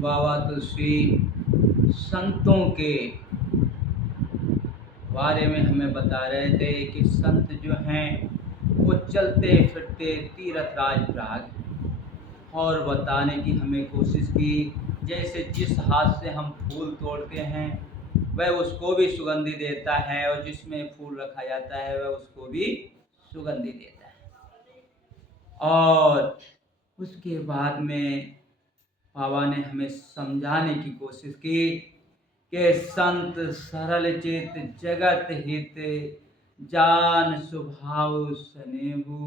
बाबा तुलसी संतों के बारे में हमें बता रहे थे कि संत जो हैं वो चलते फिरते तीर्थ राज प्राग और बताने की हमें कोशिश की जैसे जिस हाथ से हम फूल तोड़ते हैं वह उसको भी सुगंधि देता है और जिसमें फूल रखा जाता है वह उसको भी सुगंधि देता है। और उसके बाद में बाबा ने हमें समझाने की कोशिश की कि संत सरल चित जगत हित जान स्वभाव स्नेहु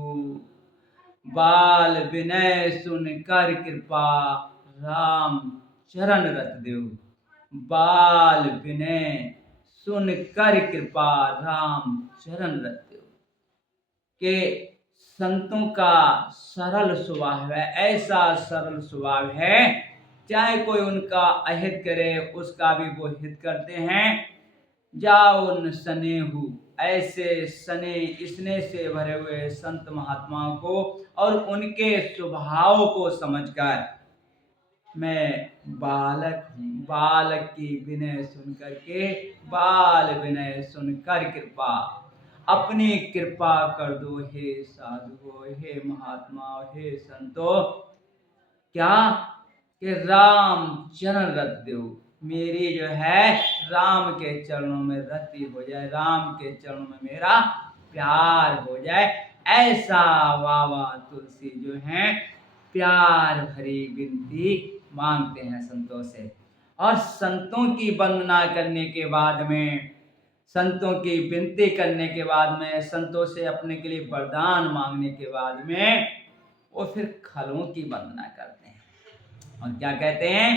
बाल विनय सुन कर कृपा राम चरण रत देव। बाल विनय सुन कर कृपा राम चरण रत देव के संतों का सरल स्वभाव है, ऐसा सरल स्वभाव है चाहे कोई उनका अहित करे उसका भी वो हित करते हैं। जाउन स्नेहु ऐसे स्नेह स्नेह से भरे हुए संत महात्माओं को और उनके स्वभाव को समझकर मैं बालक हूँ, बालक की विनय सुन करके बाल विनय सुनकर कृपा अपनी कृपा कर दो हे साधुओं, हे महात्माओं, हे संतो। क्या कि राम चरण रत दो, मेरी जो है राम के चरणों में रति हो जाए, राम के चरणों में मेरा प्यार हो जाए। ऐसा बाबा तुलसी जो है प्यार भरी विनती मांगते हैं संतों से। और संतों की वंदना करने के बाद में, संतों की विनती करने के बाद में, संतों से अपने के लिए वरदान मांगने के बाद में वो फिर खलों की वंदना करते हैं और क्या कहते हैं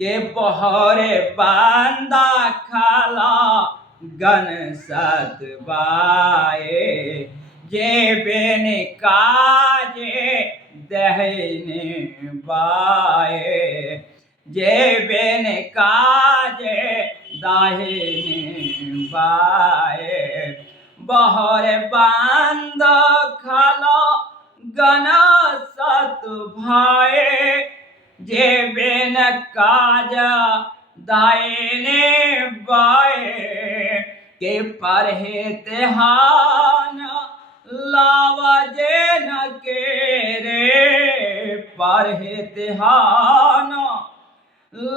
कि बहरे बांदा खाला गन सत बाए जे बेन काजे दहने बाए जे बेन काजे दाहिने बाए बहरे बांद खाला गन सत भाए जे बेन काज दायने बाए के पढ़े तेहान लावजे न के रे पढ़े तेहान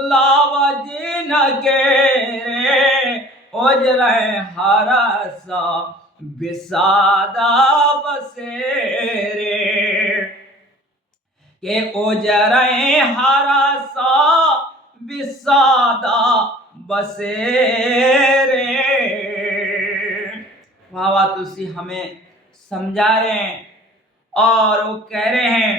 लावजे न के रे ओजरे हरसा विषादा बसेरे के ओजरे हरसा विषादा बसेरे। बाबा तुलसी हमें समझा रहे हैं और वो कह रहे हैं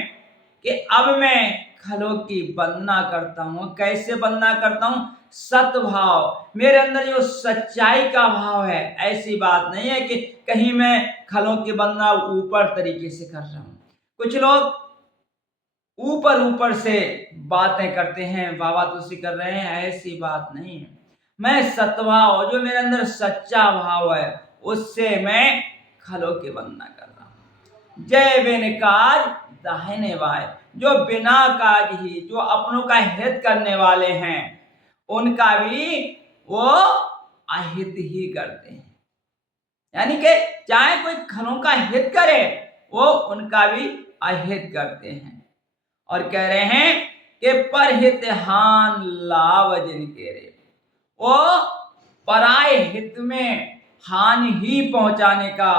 कि अब मैं खलों की वंदना करता हूँ। कैसे वंदना करता हूँ? सतभाव, मेरे अंदर जो सच्चाई का भाव है। ऐसी बात नहीं है कि कहीं मैं खलों की वंदना ऊपर तरीके से कर रहा हूँ। कुछ लोग ऊपर ऊपर से बातें करते हैं, बाबा तुलसी कर रहे हैं, ऐसी बात नहीं है। मैं सतभाव, जो मेरे अंदर सच्चा भाव है, उससे मैं खलों की वंदना कर रहा हूँ। जय बिन काज दाहिने बाएं, जो बिना काज ही, जो अपनों का हित करने वाले हैं, उनका भी वो अहित ही करते हैं। यानी कि चाहे कोई खलों का हित करे वो उनका भी अहित करते हैं। और कह रहे हैं कि परहित हान लाभ जिनके रे, वो पराय हित में हानि ही पहुंचाने का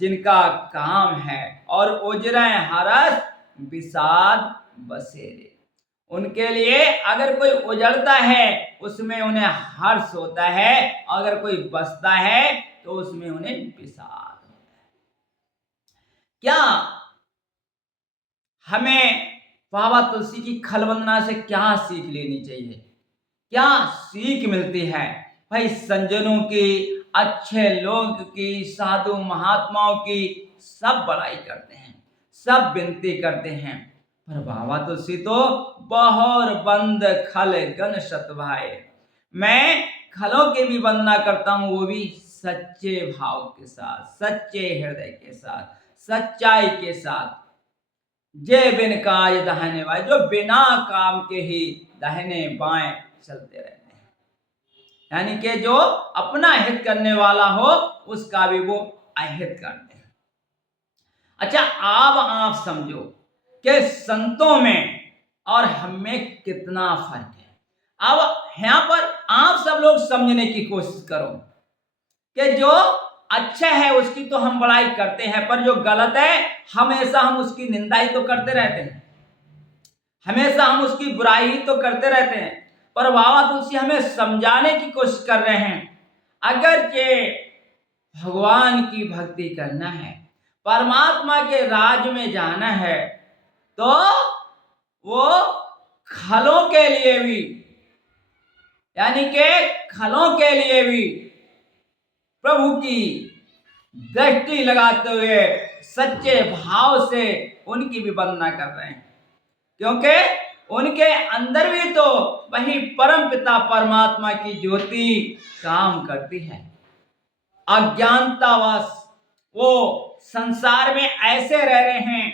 जिनका काम है। और उजरे हरस विषाद बसेरे, उनके लिए अगर कोई उजड़ता है उसमें उन्हें हर्ष होता है, अगर कोई बसता है तो उसमें उन्हें विषाद होता है। क्या हमें बाबा तुलसी की खल वंदना से क्या सीख लेनी चाहिए? क्या सीख मिलती है? भाई संजनों की, अच्छे लोग की, साधु महात्माओं की सब बड़ाई करते हैं, सब विनती करते हैं, पर बाबा तुलसी तो बहर बंद खल गन सतभाए। मैं खलों की भी वंदना करता हूँ, वो भी सच्चे भाव के साथ, सच्चे हृदय के साथ, सच्चाई के साथ। जे बिन काज दाहिने बाएं, जो बिना काम के ही दाहिने बाएं चलते रहते हैं। यानी कि जो अपना हित करने वाला हो उसका भी वो अहित करते हैं। अच्छा, अब आप समझो कि संतों में और हम में कितना फर्क है। अब यहां पर आप सब लोग समझने की कोशिश करो कि जो अच्छा है उसकी तो हम बड़ाई करते हैं, पर जो गलत है हमेशा हम उसकी निंदा ही तो करते रहते हैं, हमेशा हम उसकी बुराई ही तो करते रहते हैं। पर बाबा तुलसी हमें समझाने की कोशिश कर रहे हैं, अगर के भगवान की भक्ति करना है, परमात्मा के राज में जाना है, तो वो खलों के लिए भी, यानी कि खलों के लिए भी प्रभु की दृष्टि लगाते हुए सच्चे भाव से उनकी भी वंदना कर रहे हैं, क्योंकि उनके अंदर भी तो वही परम पिता परमात्मा की ज्योति काम करती है। अज्ञानतावश वो संसार में ऐसे रह रहे हैं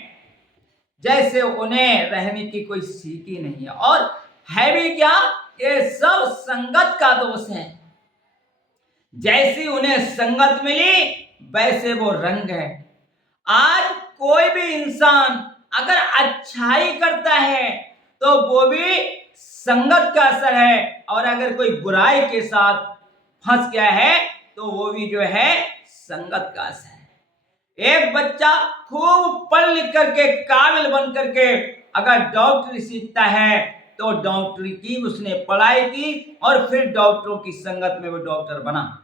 जैसे उन्हें रहने की कोई सीख ही नहीं है। और है भी क्या, ये सब संगत का दोष है। जैसी उन्हें संगत मिली वैसे वो रंग है। आज कोई भी इंसान अगर अच्छाई करता है तो वो भी संगत का असर है, और अगर कोई बुराई के साथ फंस गया है तो वो भी जो है संगत का असर है। एक बच्चा खूब पढ़ लिख करके काबिल बन करके अगर डॉक्टरी सीखता है तो डॉक्टरी की उसने पढ़ाई की और फिर डॉक्टरों की संगत में वो डॉक्टर बना।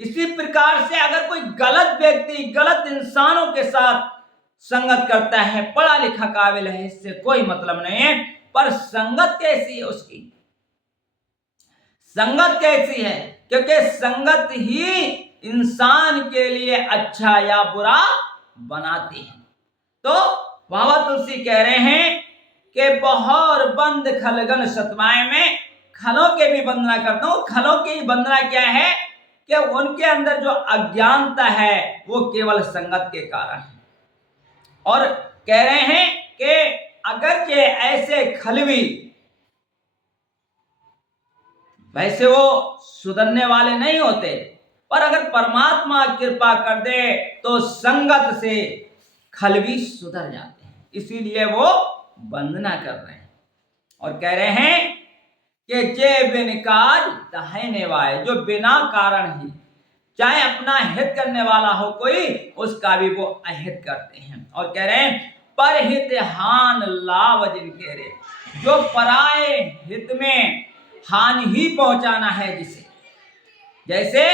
इसी प्रकार से अगर कोई गलत व्यक्ति गलत इंसानों के साथ संगत करता है, पढ़ा लिखा काबिल है, इससे कोई मतलब नहीं है, पर संगत कैसी है उसकी, संगत कैसी है, क्योंकि संगत ही इंसान के लिए अच्छा या बुरा बनाती है। तो बाबा तुलसी कह रहे हैं कि बहौर बंद खलगन सतमाए में खलों के भी वंदना करता हूं। खलों की वंदना क्या है कि उनके अंदर जो अज्ञानता है वो केवल संगत के कारण है। और कह रहे हैं कि अगर के ऐसे खलवी, वैसे वो सुधरने वाले नहीं होते, पर अगर परमात्मा कृपा कर दे तो संगत से खलवी सुधर जाते हैं। इसीलिए वो वंदना कर रहे हैं और कह रहे हैं कि जे बिन काज दाहिने वाए, जो बिना कारण ही चाहे अपना हित करने वाला हो कोई, उसका भी वो अहित करते हैं। और कह रहे हैं पर हित हान लाभ जिनके रे, जो पराए हित में हानि ही पहुंचाना है जिसे, जैसे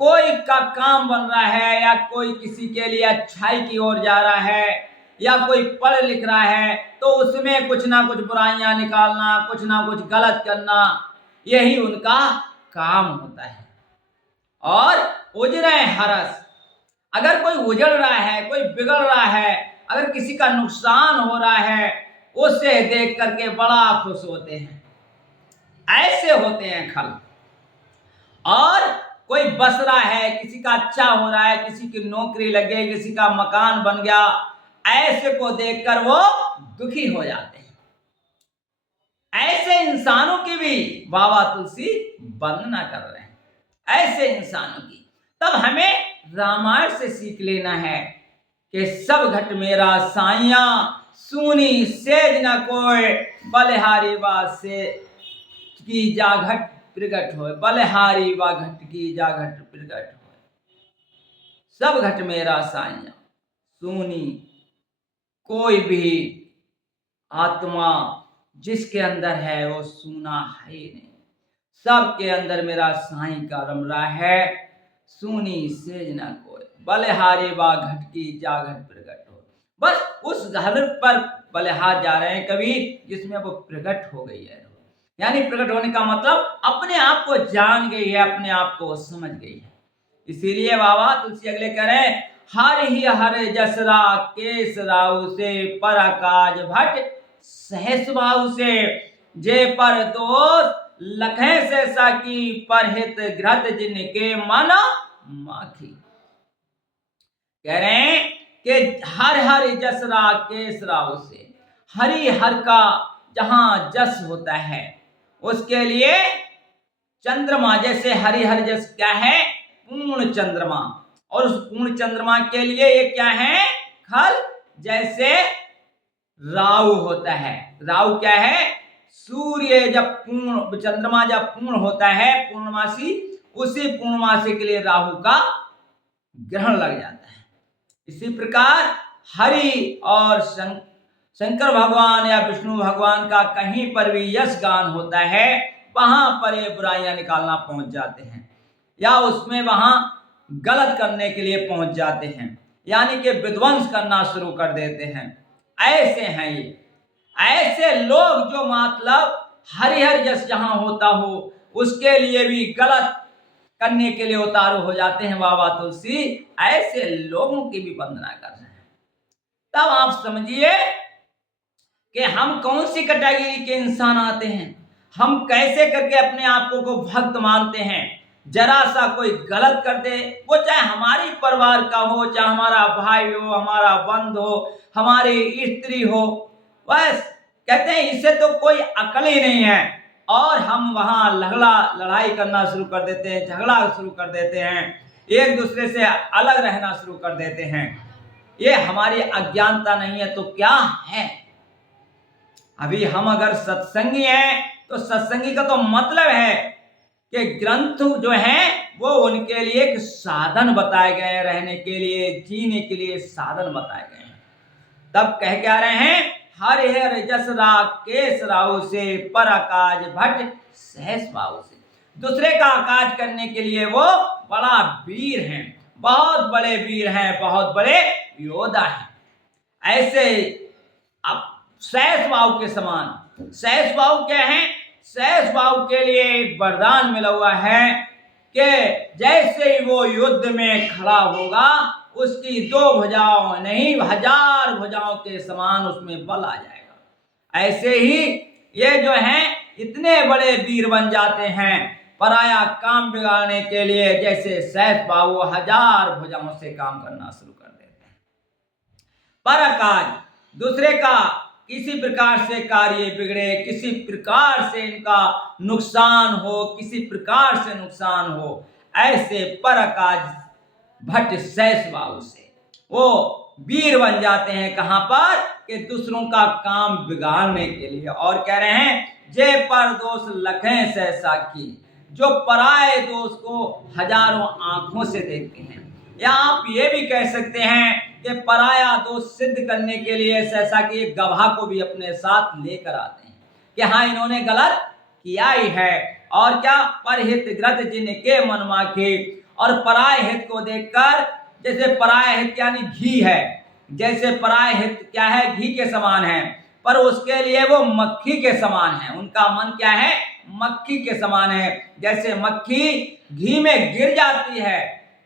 कोई का काम बन रहा है या कोई किसी के लिए अच्छाई की ओर जा रहा है या कोई पढ़ लिख रहा है तो उसमें कुछ ना कुछ बुराइयां निकालना, कुछ ना कुछ गलत करना, यही उनका काम होता है। और उजरे हरस, अगर कोई उजड़ रहा है, कोई बिगड़ रहा है, अगर किसी का नुकसान हो रहा है, उसे देख करके बड़ा खुश होते हैं। ऐसे होते हैं खल। और कोई बस रहा है, किसी का अच्छा हो रहा है, किसी की नौकरी लग गई, किसी का मकान बन गया, ऐसे को देखकर वो दुखी हो जाते हैं। ऐसे इंसानों की भी बाबा तुलसी वंदना कर रहे हैं, ऐसे इंसानों की। तब हमें रामायण से सीख लेना है कि सब घट मेरा साइया, सुनी सेज न कोय, बलिहारी बात से की जाघट प्रगट हो, बलिहारी व घट की जाघट प्रगट हो। सब घट मेरा साइया, सुनी, कोई भी आत्मा जिसके अंदर है वो सूना है ही नहीं, सबके अंदर मेरा साईं का रमरा है। सुनी सेज न कोई, बलिहारी बा घट की जाघट प्रगट हो। बस उस घर पर बलिहार जा रहे हैं कभी जिसमें वो प्रकट हो गई है, यानी प्रकट होने का मतलब अपने आप को जान गई है, अपने आप को समझ गई है। इसीलिए बाबा तुलसी अगले कह रहे हैं हर ही हर जसरा केस राव से पर काज भट सहस भाव से, जे पर दोष लखे से साकी परहित घृत जिनके मन माखी। कह रहे हैं कि हर हर जस राकेश राव से, हरि हर का जहां जस होता है उसके लिए चंद्रमा, जैसे हरिहर जस क्या है, पूर्ण चंद्रमा, और उस पूर्ण चंद्रमा के लिए ये क्या है, खल, जैसे राहु होता है। राहु क्या है, सूर्य जब पूर्ण, चंद्रमा जब पूर्ण होता है पूर्णमासी, उसी पूर्णमासी के लिए राहु का ग्रहण लग जाता है। इसी प्रकार हरि और शंकर भगवान या विष्णु भगवान का कहीं पर भी यश गान होता है, वहां पर ये बुराइयां निकालना पहुंच जाते हैं, या उसमें वहां गलत करने के लिए पहुंच जाते हैं, यानी कि विध्वंस करना शुरू कर देते हैं। ऐसे हैं ये, ऐसे लोग जो मतलब हरिहर जस जहां होता हो उसके लिए भी गलत करने के लिए उतारू हो जाते हैं बाबा तुलसी। ऐसे लोगों की भी वंदना कर रहे हैं। तब आप समझिए कि हम कौन सी कैटेगरी के इंसान आते हैं, हम कैसे करके अपने आप को भक्त मानते हैं। जरा सा कोई गलत कर दे, वो चाहे हमारी परिवार का हो, चाहे हमारा भाई हो, हमारा बंद हो, हमारी स्त्री हो, बस कहते हैं इसे तो कोई अकल ही नहीं है, और हम वहां लड़ाई करना शुरू कर देते हैं, झगड़ा शुरू कर देते हैं, एक दूसरे से अलग रहना शुरू कर देते हैं। ये हमारी अज्ञानता नहीं है तो क्या है। अभी हम अगर सत्संगी हैं तो सत्संगी का तो मतलब है कि ग्रंथ जो है वो उनके लिए एक साधन बताए गए हैं, रहने के लिए, जीने के लिए साधन बताए गए हैं। तब कह क्या रहे हैं, हरिहर जस राकेश राहु से, पर आकाज भट्ट सहस बाहु से। दूसरे का आकाज करने के लिए वो बड़ा वीर हैं, बहुत बड़े वीर हैं, बहुत बड़े योद्धा हैं। ऐसे अब सहस बाहु के समान, सहस बाहु क्या है, सहस बाहु के लिए एक वरदान मिला हुआ है कि जैसे ही वो युद्ध में खड़ा होगा उसकी 2 भुजाओं नहीं 1000 भुजाओं के समान उसमें बल आ जाएगा। ऐसे ही ये जो हैं इतने बड़े वीर बन जाते हैं पराया काम बिगाड़ने के लिए, जैसे सहस बाहु 1000 भुजाओं से काम करना शुरू कर देते हैं। पर आकाज, दूसरे का किसी प्रकार से कार्य बिगड़े, किसी प्रकार से इनका नुकसान हो, किसी प्रकार से नुकसान हो, ऐसे पर आकाज भट्ट सहस बाहु से वो वीर बन जाते हैं। कहां पर, कि दूसरों का काम बिगाड़ने के लिए। और कह रहे हैं, जे पर दोष लखें सहसा की, जो पराए दोष को हजारों आंखों से देखते हैं। या आप ये भी कह सकते हैं कि पराया दोष सिद्ध करने के लिए सहसा की एक गवाह को भी अपने साथ लेकर आते हैं कि हाँ इन्होंने गलत किया ही है। और क्या, परहित ग्रत जिनके मन माखे, और पराय हित को देखकर, जैसे पराय हित यानी घी है, जैसे पराय हित क्या है, घी के समान है, पर उसके लिए वो मक्खी के समान है। उनका मन क्या है, मक्खी के समान है। जैसे मक्खी घी में गिर जाती है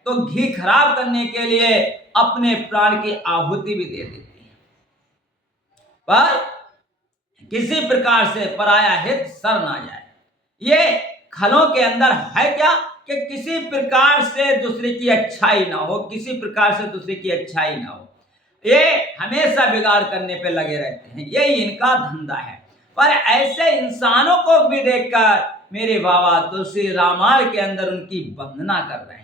तो घी खराब करने के लिए अपने प्राण की आहुति भी दे देती है, पर किसी प्रकार से पराया हित सर ना जाए। ये खलों के अंदर है क्या, कि किसी प्रकार से दूसरे की अच्छाई ना हो, किसी प्रकार से दूसरे की अच्छाई ना हो। ये हमेशा बिगाड़ करने पे लगे रहते हैं, यही इनका धंधा है। पर ऐसे इंसानों को भी देखकर मेरे बाबा तुलसी रामायण के अंदर उनकी वंदना कर रहे हैं।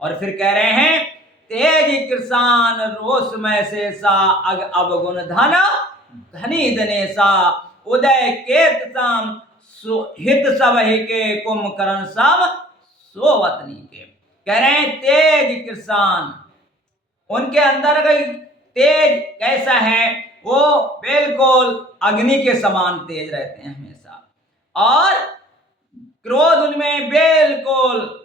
और फिर कह रहे हैं, तेज कृषान रोषमय से सा, अग अवगुण धन धनी धनेसा, उदय केत साम हित सब ही के, कुंभकर्ण सब सोवतनी के। कह रहे हैं तेज कृषान, उनके अंदर तेज कैसा है, वो बिल्कुल अग्नि के समान तेज रहते हैं हमेशा, और क्रोध उनमें बिल्कुल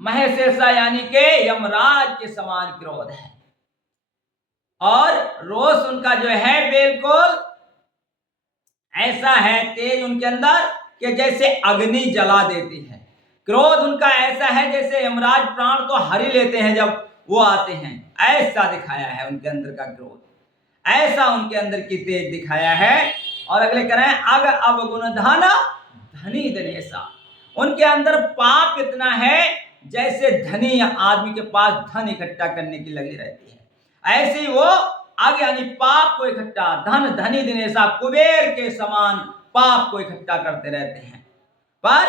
महेशेषा यानी के यमराज के समान क्रोध है। और रोष उनका जो है बिल्कुल ऐसा है तेज उनके अंदर कि जैसे अग्नि जला देती है। क्रोध उनका ऐसा है जैसे यमराज प्राण तो हर ही लेते हैं जब वो आते हैं, ऐसा दिखाया है उनके अंदर का क्रोध, ऐसा उनके अंदर की तेज दिखाया है। और अगले कह रहे हैं, अग अवगुण धन धनी धनेसा, उनके अंदर पाप इतना है जैसे धनी आदमी के पास धन इकट्ठा करने की लगी रहती है। ऐसे ही वो आगे यानी पाप को इकट्ठा, धन धनी दिनेशा कुबेर के समान पाप को इकट्ठा करते रहते हैं। पर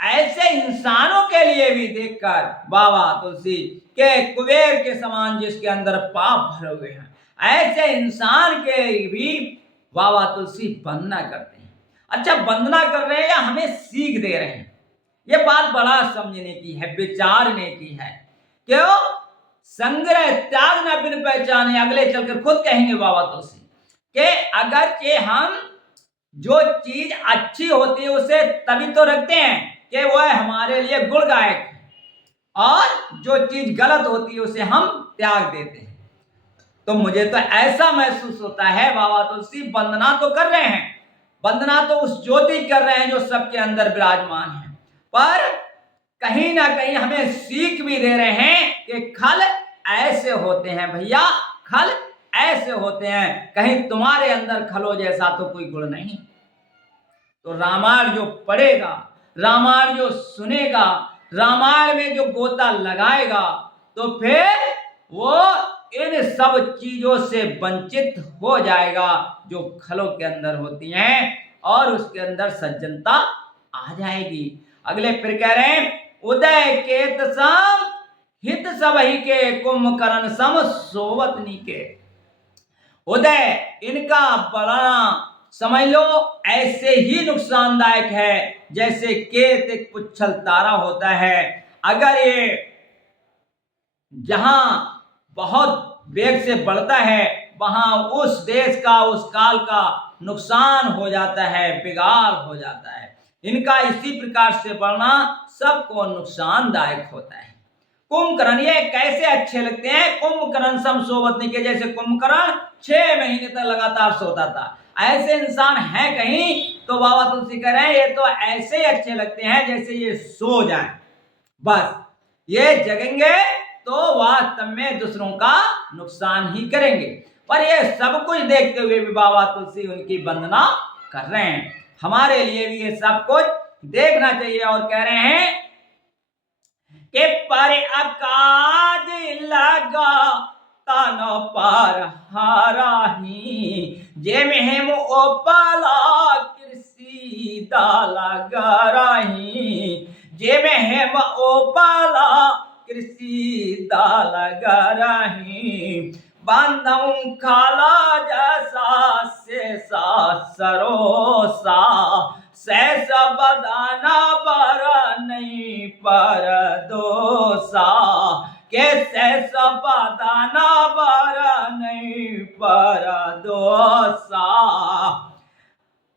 ऐसे इंसानों के लिए भी देखकर बाबा तुलसी के कुबेर के समान जिसके अंदर पाप भरे हुए हैं, ऐसे इंसान के भी बाबा तुलसी वंदना करते हैं। अच्छा, वंदना कर रहे हैं या हमें सीख दे रहे हैं, ये बात बड़ा समझने की है, विचारने की है। क्यों? संग्रह त्याग न बिन पहचाने, अगले चलकर खुद कहेंगे बाबा तुलसी कि अगर के हम जो चीज अच्छी होती है उसे तभी तो रखते हैं कि वह हमारे लिए गुणगायक है, और जो चीज गलत होती है उसे हम त्याग देते हैं। तो मुझे तो ऐसा महसूस होता है बाबा तुलसी वंदना तो कर रहे हैं, वंदना तो उस ज्योति कर रहे हैं जो सबके अंदर विराजमान है, पर कहीं ना कहीं हमें सीख भी दे रहे हैं कि खल ऐसे होते हैं भैया, खल ऐसे होते हैं, कहीं तुम्हारे अंदर खलो जैसा तो कोई गुण नहीं। तो रामायण जो पढ़ेगा, रामायण जो सुनेगा, रामायण में जो गोता लगाएगा, तो फिर वो इन सब चीजों से वंचित हो जाएगा जो खलों के अंदर होती हैं, और उसके अंदर सज्जनता आ जाएगी। अगले फिर कह रहे हैं, उदय केत सम हित सबहि के, कुंभकर्ण सम सोवतनी के। उदय इनका बढ़ना समझ लो ऐसे ही नुकसानदायक है जैसे केत एक पुच्छल तारा होता है। अगर ये जहां बहुत वेग से बढ़ता है वहां उस देश का, उस काल का नुकसान हो जाता है, बिगाड़ हो जाता है। इनका इसी प्रकार से बढ़ना सबको नुकसानदायक होता है। कुंभकर्ण ये कैसे अच्छे लगते हैं, कुंभकर्ण सम सोवतनी के, जैसे कुंभकर्ण 6 महीने तक लगातार सोता था, ऐसे इंसान है कहीं? तो बाबा तुलसी कह रहे हैं ये तो ऐसे अच्छे लगते हैं जैसे ये सो जाएं, बस ये जगेंगे तो वास्तव में दूसरों का नुकसान ही करेंगे। पर ये सब कुछ देखते हुए भी बाबा तुलसी उनकी वंदना कर रहे हैं। हमारे लिए भी ये सब कुछ देखना चाहिए, और कह रहे हैं कि पर अकाज लगा तन पर हाराही, जे में हेम ओपला कृषि दाला गराही, जे में हेम ओपला कृषि दाला गराही, बांधऊ खाला जैसा से सरोसा, सहस बदाना बर नहीं पर दोसा, के सहस बदाना बर नहीं पर दोसा,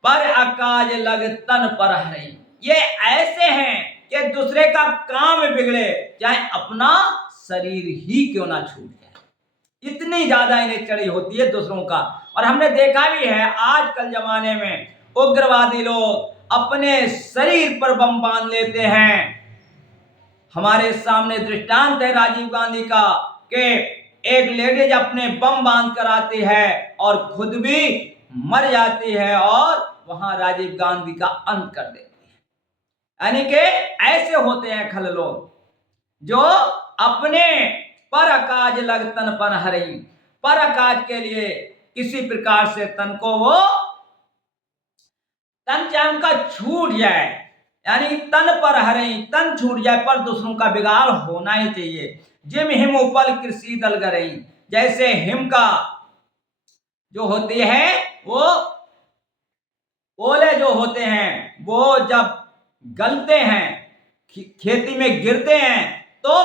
पर अकाज लग तन पर हरे। ये ऐसे हैं कि दूसरे का काम बिगड़े, चाहे अपना शरीर ही क्यों ना छूट जाए, इतनी ज्यादा इन्हें चढ़ी होती है दूसरों का। और हमने देखा भी है आजकल जमाने में उग्रवादी लोग अपने शरीर पर बम बांध लेते हैं। हमारे सामने दृष्टांत है राजीव गांधी का कि एक लेडीज अपने बम बांध कर आती है और खुद भी मर जाती है, और वहां राजीव गांधी का अंत कर देती है। यानी कि ऐसे होते हैं खल लोग जो अपने पर अकाज लग तन पन हरई, पर अकाज के लिए किसी प्रकार से तन को वो तन चाहे उनका छूट जाए, यानी तन पर हरई, तन छूट जाए पर दूसरों का बिगाड़ होना ही चाहिए। जिम हिम उपल कृषि दल गरई, जैसे हिम का जो होती है वो ओले जो होते हैं वो जब गलते हैं, खेती में गिरते हैं तो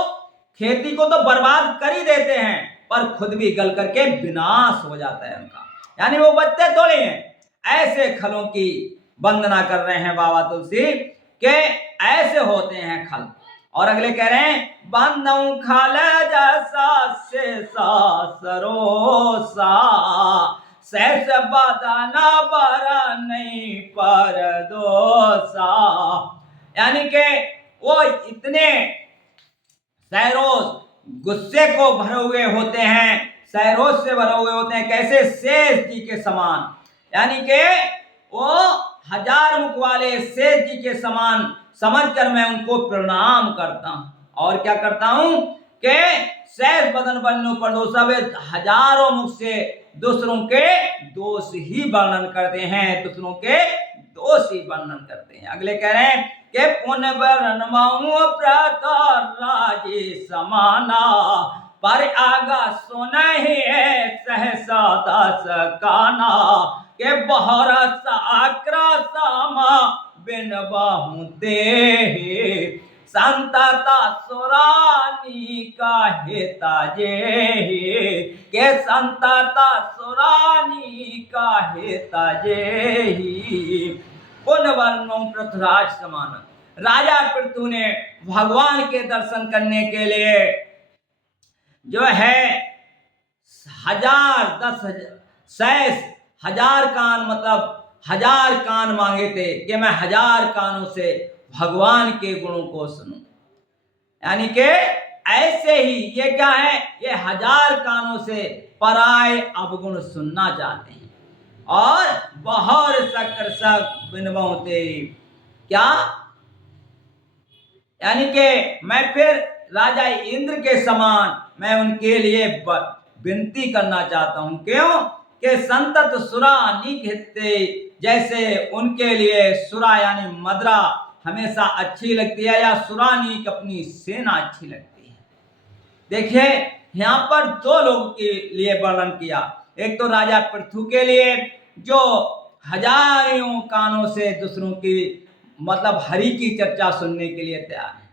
खेती को तो बर्बाद कर ही देते हैं, पर खुद भी गल करके विनाश हो जाता है उनका, यानी वो बचते थोड़े हैं। ऐसे खलों की वंदना कर रहे हैं बाबा तुलसी के, ऐसे होते हैं खल। और अगले कह रहे हैं, बंदऊ खाल जैसा से सरोसा, सहस बदाना बरा नहीं पर दोसा, यानी कि वो इतने सहरोस गुस्से को भरे हुए होते हैं, सहरोस से भरे हुए होते हैं, कैसे शेष जी के समान, यानी कि वो 1000 मुख वाले शेष जी के समान समझकर मैं उनको प्रणाम करता हूं। और क्या करता हूं के सहज बदन बनो पर दो, सब हजारों मुख से दूसरों के दोष ही वर्णन करते हैं, दूसरों के दोष ही वर्णन करते हैं। अगले कह रहे हैं कि पुण्य वर्णमाऊ प्रकार राजे समाना, पर आगा सुना ही है सहसा दास काना, के बहरा साक्रा सामा बिन बाहू दे, संतता सुरानी का हेता जे, के संतता सुरानी का हेता जे। पुनर्वर्णों पृथ्वीराज समान, राजा पृथु ने भगवान के दर्शन करने के लिए जो है 1000 10,000 शेष 1000 कान, मतलब 1000 कान मांगे थे कि मैं 1000 कानों से भगवान के गुणों को सुनूं। यानी कि ऐसे ही ये क्या है, ये 1000 कानों से पराए अवगुण सुनना चाहते हैं। और बहर शक्र सब बिनबोते, क्या यानी कि मैं फिर राजा इंद्र के समान मैं उनके लिए विनती करना चाहता हूं। क्यों कि संतत सुरा नीक हिते, जैसे उनके लिए सुरा यानी मदरा हमेशा अच्छी लगती है, या सुरानीक अपनी सेना अच्छी लगती है। देखिए यहाँ पर दो लोगों के लिए वर्णन किया, एक तो राजा पृथु के लिए जो हजारों कानों से दूसरों की मतलब हरि की चर्चा सुनने के लिए तैयार है।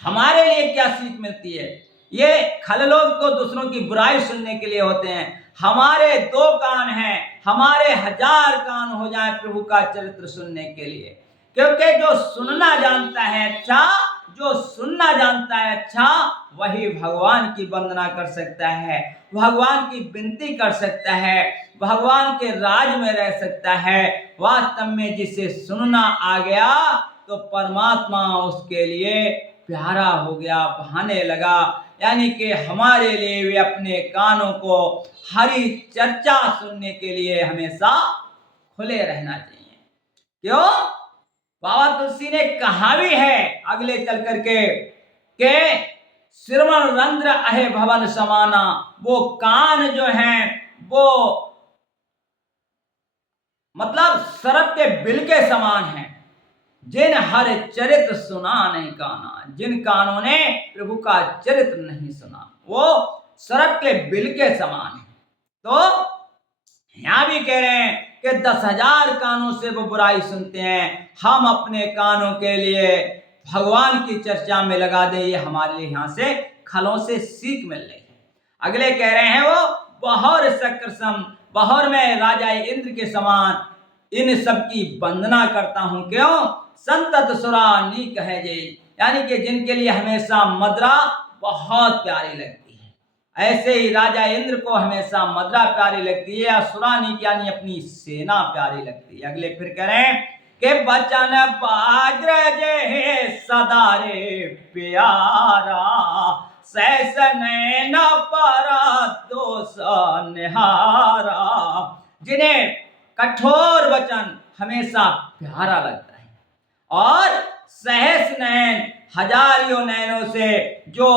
हमारे लिए क्या सीख मिलती है, ये खल लोग तो दूसरों की बुराई सुनने के लिए होते हैं, हमारे 2 कान हैं, हमारे 1000 कान हो जाए प्रभु का चरित्र सुनने के लिए। क्योंकि जो सुनना जानता है अच्छा, जो सुनना जानता है अच्छा, वही भगवान की वंदना कर सकता है, भगवान की विनती कर सकता है, भगवान के राज में रह सकता है। वास्तव में जिसे सुनना आ गया तो परमात्मा उसके लिए प्यारा हो गया, बहाने लगा। यानी कि हमारे लिए वे अपने कानों को हरि चर्चा सुनने के लिए हमेशा खुले रहना चाहिए। क्यों, बाबा तुलसी ने कहा भी है अगले चल करके के श्रवण रंध्र अहे भवन समाना, वो कान जो हैं वो मतलब सरत के बिल के समान हैं, जिन हर चरित्र सुना नहीं काना, जिन कानों ने प्रभु का चरित्र नहीं सुना वो सरत के बिल के समान है। तो यहां भी कह रहे हैं कि 10,000 कानों से वो बुराई सुनते हैं, हम अपने कानों के लिए भगवान की चर्चा में लगा दे, ये हमारे लिए यहाँ से खलों से सीख मिल रही है। अगले कह रहे हैं वो बहर सक्रसम, बहर में राजा इंद्र के समान इन सब की वंदना करता हूं। क्यों, संतत सुरा नीक है जे, यानी कि जिनके लिए हमेशा मदरा बहुत प्यारी लगती है, ऐसे ही राजा इंद्र को हमेशा मदरा प्यारी लगती है, सुरानी यानी अपनी सेना प्यारी लगती है। अगले फिर कह रहे हैं कि बचन बाज्र जे सदा रे प्यारा, सैसन न परा दोष निहारा, जिन्हें कठोर वचन हमेशा प्यारा लगता है, और सहस नयन हजारियों नयनों से जो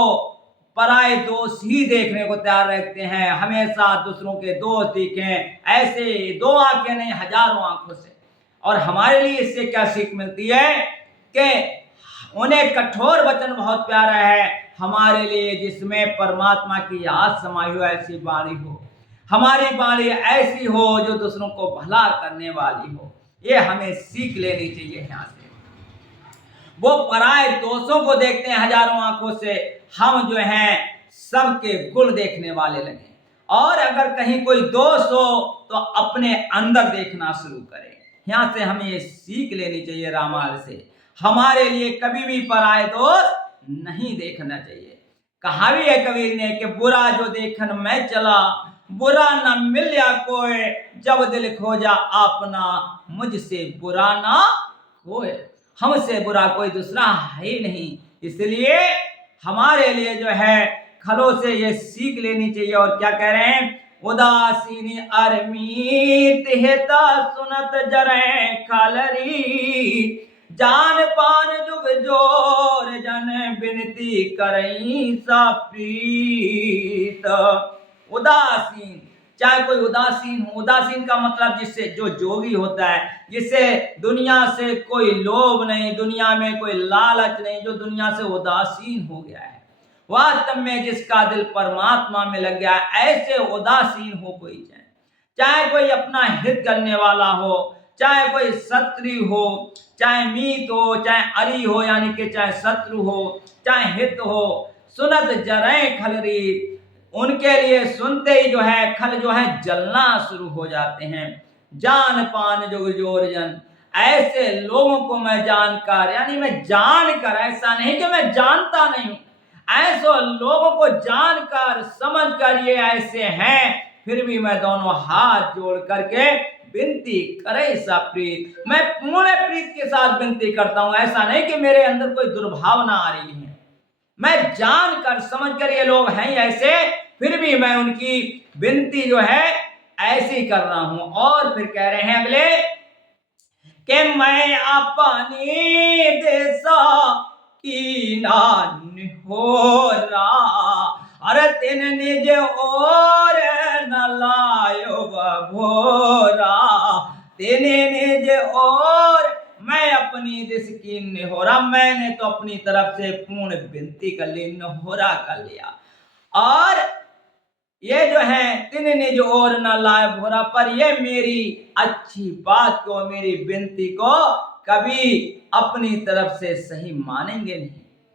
पराए दोष ही देखने को तैयार रखते हैं, हमेशा दूसरों के दोष देखें, ऐसे 2 आंखें नहीं 1000 आंखों से। और हमारे लिए इससे क्या सीख मिलती है कि उन्हें कठोर वचन बहुत प्यारा है, हमारे लिए जिसमें परमात्मा की याद समाई हो ऐसी वाणी हो, हमारी वाणी ऐसी हो जो दूसरों को भला करने वाली हो, ये हमें सीख लेनी चाहिए। यहाँ से वो पराए दोषों को देखते हैं 1000 आंखों से, हम जो हैं सबके गुण देखने वाले लगे, और अगर कहीं कोई दोष हो तो अपने अंदर देखना शुरू करें। यहाँ से हमें ये सीख लेनी चाहिए रामायण से, हमारे लिए कभी भी पराए दोष नहीं देखना चाहिए। कहा भी है कबीर ने कि बुरा जो देखन मैं चला, बुरा न मिल्या कोई, जब दिल खोजा अपना मुझसे बुरा ना कोई, हमसे बुरा कोई दूसरा है ही नहीं। इसलिए हमारे लिए जो है खलों से ये सीख लेनी चाहिए। और क्या कह रहे हैं, उदासीनी अरमीत हेता सुनत जरे खलरी, जान पान जुग जोर जन बिनती करई सा प्रीत। उदासीन, चाहे कोई उदासीन हो, उदासीन का मतलब जिससे जो जोगी होता है, जिसे दुनिया से कोई लोभ नहीं, दुनिया में कोई लालच नहीं, जो दुनिया से उदासीन हो गया है, वास्तव में जिसका दिल परमात्मा में लग गया है, ऐसे उदासीन हो कोई जाए, चाहे कोई अपना हित करने वाला हो, चाहे कोई शत्रु हो, चाहे मीत हो, चाहे अरी हो, यानी कि चाहे शत्रु हो, चाहे हित हो, सुनत जरे खलरी, उनके लिए सुनते ही जो है खल जो है जलना शुरू हो जाते हैं। जान पान जुग जोर जन, ऐसे लोगों को मैं जानकर, यानी मैं जानकर, ऐसा नहीं कि मैं जानता नहीं हूं, ऐसे लोगों को जानकर समझकर ये ऐसे हैं, फिर भी मैं दोनों हाथ जोड़ करके विनती करे सा प्रीत, मैं पूर्ण प्रीत के साथ विनती करता हूं। ऐसा नहीं कि मेरे अंदर कोई दुर्भावना आ रही है, मैं जानकर समझकर ये लोग हैं ऐसे, फिर भी मैं उनकी विनती जो है ऐसी कर रहा हूं। और फिर कह रहे हैं अगले कि मैं अपनी देशा की नान हो रहा, अरे तीन निज और न लायो भोरा, तीन निज और, मैं अपनी दिस की निहोरा, मैंने तो अपनी तरफ से पूर्ण विनती कर ली, निहोरा कर लिया। और ये जो है तीन निज और न लाए भोरा, पर ये मेरी अच्छी बात को, मेरी विनती को कभी अपनी तरफ से सही मानेंगे नहीं,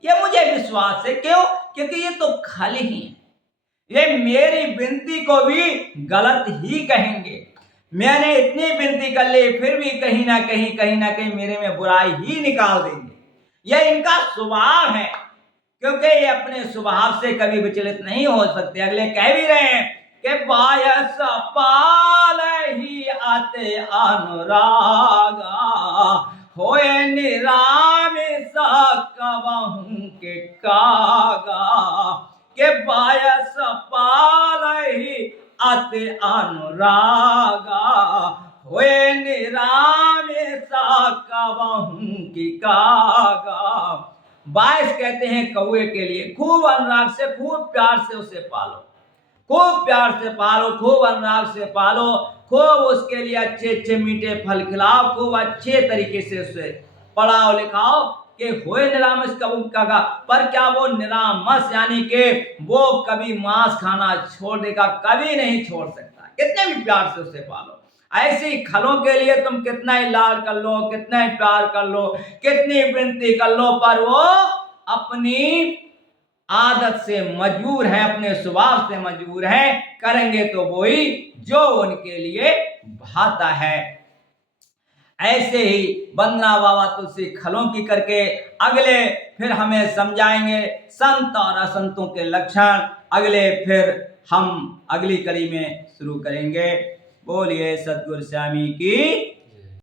ये मुझे विश्वास है। क्यों? क्योंकि ये तो खाली ही है, ये मेरी विनती को भी गलत ही कहेंगे। मैंने इतनी विनती कर ली, फिर भी कहीं ना कहीं मेरे में बुराई ही निकाल देंगे। यह इनका स्वभाव है, क्योंकि ये अपने स्वभाव से कभी विचलित नहीं हो सकते। अगले कह भी रहे हैं कि बायस पाल ही आते अनुरागा, होए निराम सा कबहू के कागा, के बायस पाल ही आते अनुरागा, होए निराम सा कबहू की कागा। बायस कहते हैं कौए के लिए, खूब अनुराग से, खूब प्यार से उसे पालो, खूब प्यार से पालो, खूब अनुराग से पालो, खूब उसके लिए अच्छे अच्छे मीठे फल खिलाओ, खूब अच्छे तरीके से उसे पढ़ाओ लिखाओ कि होए निरामस कबू कागा। पर क्या वो निरामस, यानी कि वो कभी मांस खाना छोड़ देगा? कभी नहीं छोड़ सकता, कितने भी प्यार से उसे पालो। ऐसी खलों के लिए तुम कितना ही लाड कर लो, कितना ही प्यार कर लो, कितनी विनती कर लो, पर वो अपनी आदत से मजबूर है, अपने स्वभाव से मजबूर है, करेंगे तो वही जो उनके लिए भाता है। ऐसे ही वंदना बाबा तुलसी खलों की करके अगले फिर हमें समझाएंगे संत और असंतों के लक्षण। अगले फिर हम अगली कड़ी में शुरू करेंगे। बोलिए सतगुरु स्वामी की